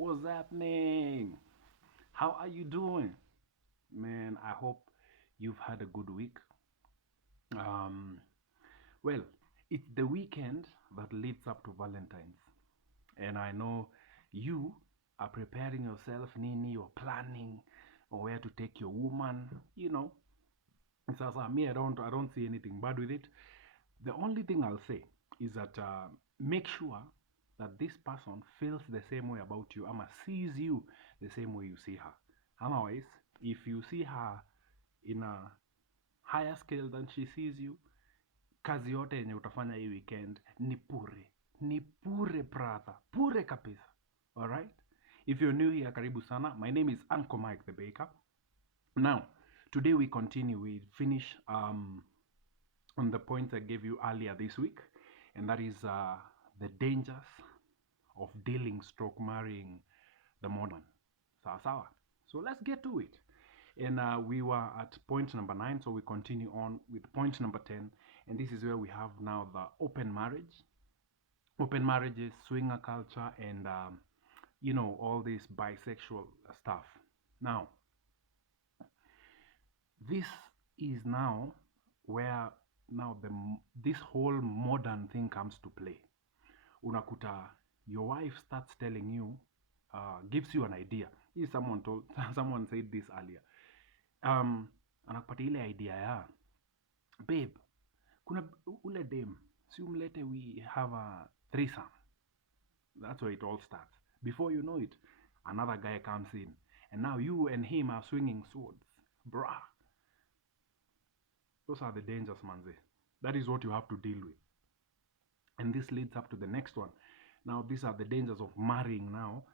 What's happening? How are you doing? Man, I hope you've had a good week. Um, well, it's the weekend that leads up to Valentine's. And I know you are preparing yourself, Nini, you're planning or where to take your woman. So me, I don't see anything bad with it. The only thing I'll say is that make sure that this person feels the same way about you, ama sees you the same way you see her. Otherwise, if you see her in a higher scale than she sees you, kazi yote yenye utafanya hii weekend ni pure brother, pure kabisa. Alright? If you're new here, karibu sana. My name is Uncle Mike the Baker. Now, today we continue. We finish on the points I gave you earlier this week, and that is the dangers of dealing stroke marrying the modern one. Sawa sawa. So let's get to it. And we were at point number 9, so we continue on with point number 10, and this is where we have now the open marriage. Open marriages, swinger culture, and all this bisexual stuff. Now, this is now where now this whole modern thing comes to play. Unakuta your wife starts telling you, gives you an idea. Someone told, someone said this earlier. Anakupatia ile idea ya, babe, kuna ule dem, si umlete, we have a threesome. That's where it all starts. Before you know it, another guy comes in, and now you and him are swinging swords. Bruh. Those are the dangers, manze. That is what you have to deal with. And this leads up to the next one. Now, these are the dangers of marrying now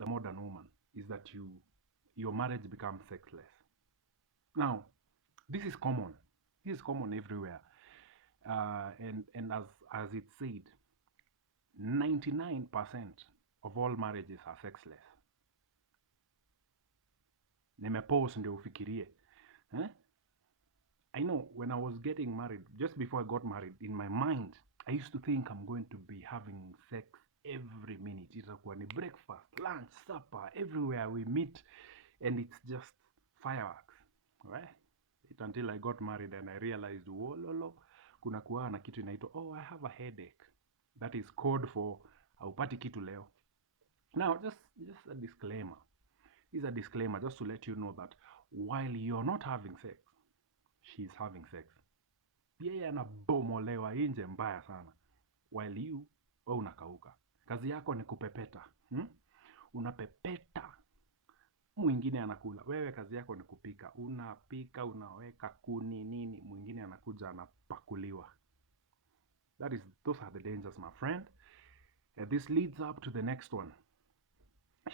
the modern woman, is that your marriage becomes sexless. Now, this is common. This is common everywhere. And as it said, 99% of all marriages are sexless. Nimepause ndio ufikirie. Eh? I know when I was getting married, just before I got married, in my mind, I used to think I'm going to be having sex every minute. Itakuwa ni breakfast, lunch, supper, everywhere we meet, and it's just fireworks, right? It until I got married and I realized, wololo, kuna kuwa na kitu inaitwa, oh, I have a headache. That is code for haupati kitu leo. Now, just a disclaimer. This is a disclaimer just to let you know that while you're not having sex, she's having sex. Yeye anabomolewa nje mbaya sana, while you unakauka. Kazi yako ni kupepeta. Unapepeta, mwingine anakula. Wewe kazi yako ni kupika. Unapika, unaweka kuni nini, mwingine anakuja anapakuliwa. Those are the dangers, my friend. And this leads up to the next one.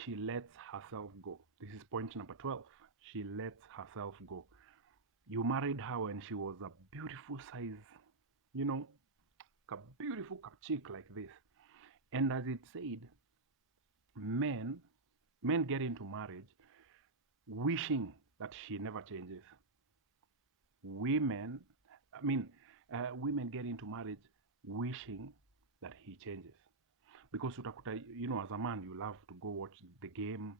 She lets herself go. This is point number 12. She lets herself go. You married her when she was a beautiful size, a beautiful chick like this. And as it said, men get into marriage wishing that she never changes. Women get into marriage wishing that he changes. Because utakuta, as a man, you love to go watch the game.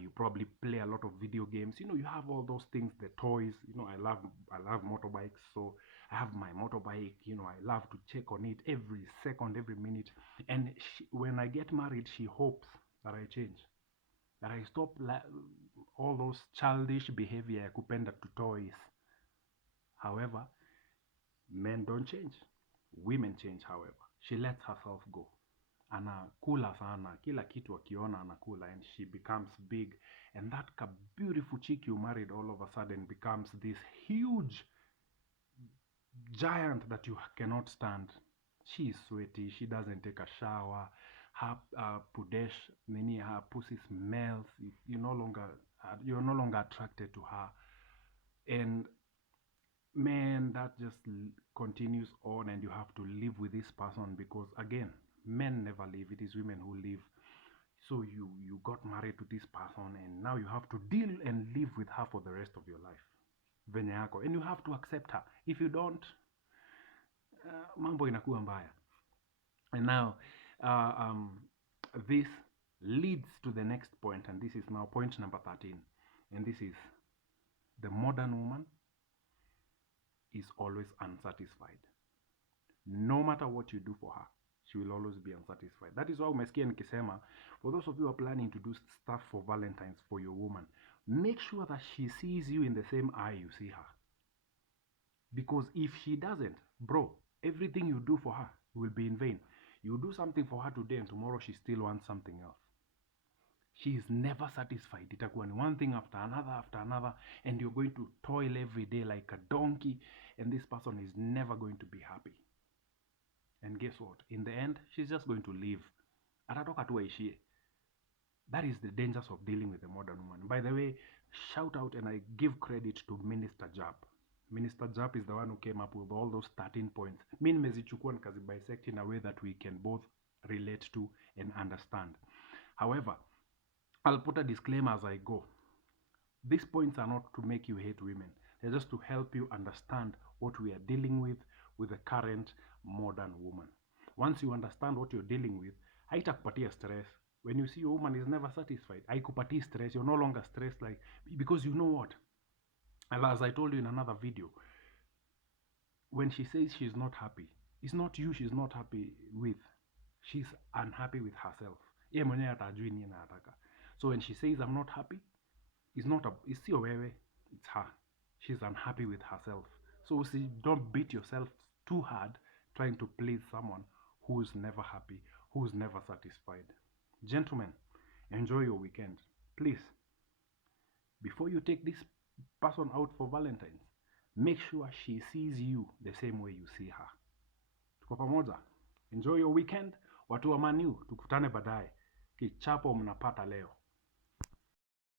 You probably play a lot of video games. You have all those things, the toys. I love motorbikes, so I have my motorbike. I love to check on it every second, every minute. And when I get married, she hopes that I change, that I stop all those childish behavior ya kupenda to toys. However, men don't change. Women change, however. She lets herself go. Anakula sana, kila kitu akiona anakula, and she becomes big, and that beautiful chick you married all of a sudden becomes this huge giant that you cannot stand. She is sweaty, she doesn't take a shower, her pudesh, her pussy smells. You're no longer attracted to her, and man, that just continues on, and you have to live with this person, because again, men never leave. It is women who leave. So you got married to this person, and now you have to deal and live with her for the rest of your life, venye yako, and you have to accept her. If you don't, mambo inakuwa mbaya. And now this leads to the next point, and this is now point number 13. And this is: the modern woman is always unsatisfied. No matter what you do for her, she will always be unsatisfied. That is why umesikia nikisema, for those of you who are planning to do stuff for Valentine's for your woman, make sure that she sees you in the same eye you see her. Because if she doesn't, bro, everything you do for her will be in vain. You do something for her today and tomorrow she still wants something else. She is never satisfied. Itakuwa ni one thing after another, and you're going to toil every day like a donkey, and this person is never going to be happy. And guess what? In the end, she's just going to leave. Atatoka tu aishie. That is the dangers of dealing with a modern woman. By the way, shout out and I give credit to Minister Jab. Minister Jab is the one who came up with all those 13 points. Mi nimezichukua nikazi bisect in a way that we can both relate to and understand. However, I'll put a disclaimer as I go. These points are not to make you hate women. They're just to help you understand what we are dealing with the current modern woman. Once you understand what you're dealing with, haitakupatia stress. When you see a woman is never satisfied, haikupatii stress. You're no longer stressed, like, because you know what? As I told you in another video, when she says she's not happy, it's not you she's not happy with. She's unhappy with herself. Yeye mwenyewe atajui nini anataka. So when she says I'm not happy, it's sio wewe, it's her. She's unhappy with herself. So see, don't beat yourself too hard trying to please someone who's never happy, who's never satisfied. Gentlemen, enjoy your weekend. Please, before you take this person out for Valentine's, make sure she sees you the same way you see her. Tuko pamoja. Enjoy your weekend. Watu wa Man U, tukutane baadaye. Kichapo mnapata leo.